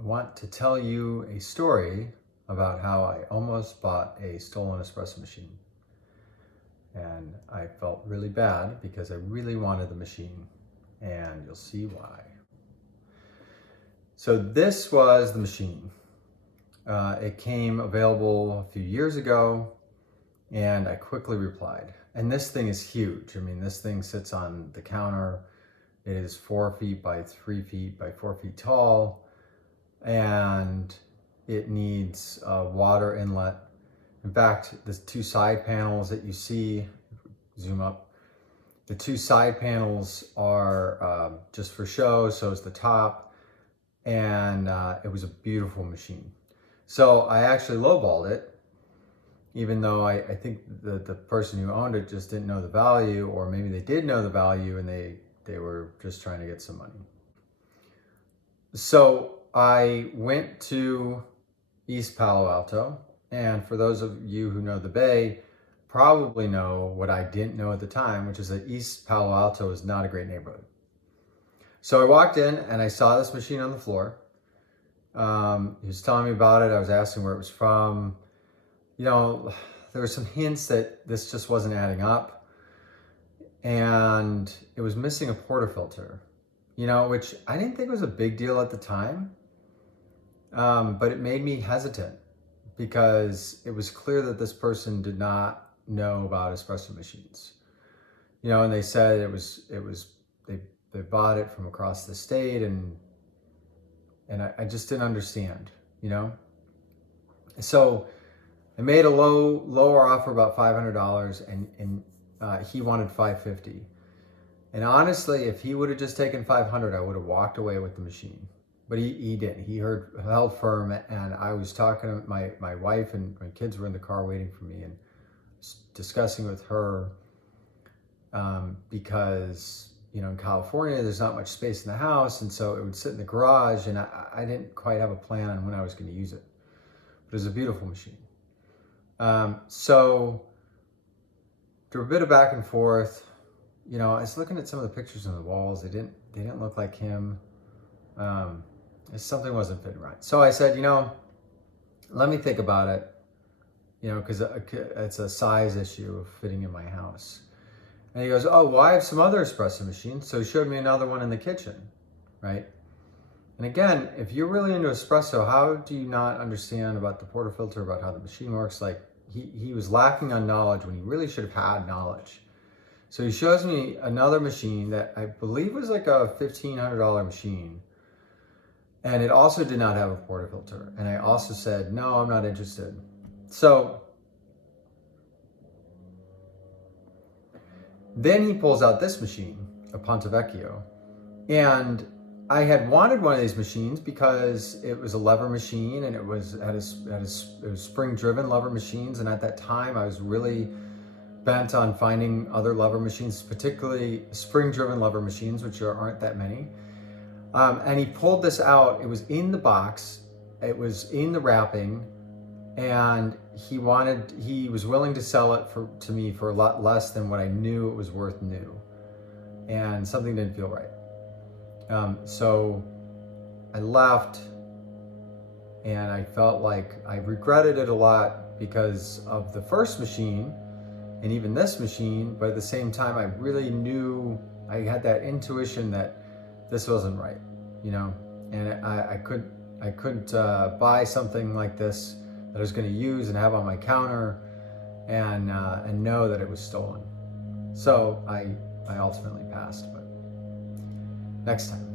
I want to tell you a story about how I almost bought a stolen espresso machine. And I felt really bad because I really wanted the machine, and you'll see why. So this was the machine. It came available a few years ago, and I quickly replied. And this thing is huge. I mean, this thing sits on the counter. It is 4 feet by 3 feet by 4 feet tall, and it needs a water inlet. In fact, the two side panels that you see, zoom up, the two side panels are just for show, so is the top, and it was a beautiful machine. So I actually lowballed it, even though I think the person who owned it just didn't know the value, or maybe they did know the value and they were just trying to get some money. So I went to East Palo Alto, and for those of you who know the Bay, probably know what I didn't know at the time, which is that East Palo Alto is not a great neighborhood. So I walked in and I saw this machine on the floor. He was telling me about it. I was asking where it was from. You know, there were some hints that this just wasn't adding up, and it was missing a portafilter, which I didn't think was a big deal at the time, but it made me hesitant because it was clear that this person did not know about espresso machines, and they said they bought it from across the state, and I just didn't understand, So I made a lower offer, about $500, and he wanted $550. And honestly, if he would have just taken $500, I would have walked away with the machine. But he didn't. He held firm, and I was talking to my wife, and my kids were in the car waiting for me, and discussing with her because in California there's not much space in the house, and so it would sit in the garage, and I didn't quite have a plan on when I was going to use it. But it was a beautiful machine. So through a bit of back and forth, I was looking at some of the pictures on the walls. They didn't look like him. Something wasn't fitting right. So I said, let me think about it, because it's a size issue of fitting in my house. And he goes, oh, well, I have some other espresso machines. So he showed me another one in the kitchen, right? And again, if you're really into espresso, how do you not understand about the portafilter, about how the machine works? Like, he was lacking on knowledge when he really should have had knowledge. So he shows me another machine that I believe was like a $1,500 machine. And it also did not have a portafilter. And I also said, no, I'm not interested. So then he pulls out this machine, a Ponte Vecchio. And I had wanted one of these machines because it was a lever machine, and it was spring-driven lever machines. And at that time, I was really bent on finding other lever machines, particularly spring-driven lever machines, which aren't that many. And he pulled this out. It was in the box. It was in the wrapping, and he was willing to sell it to me for a lot less than what I knew it was worth new. And something didn't feel right. So I left, and I felt like I regretted it a lot because of the first machine and even this machine, but at the same time, I really knew, I had that intuition that this wasn't right, and I couldn't buy something like this that I was going to use and have on my counter and know that it was stolen. So I ultimately passed, but next time.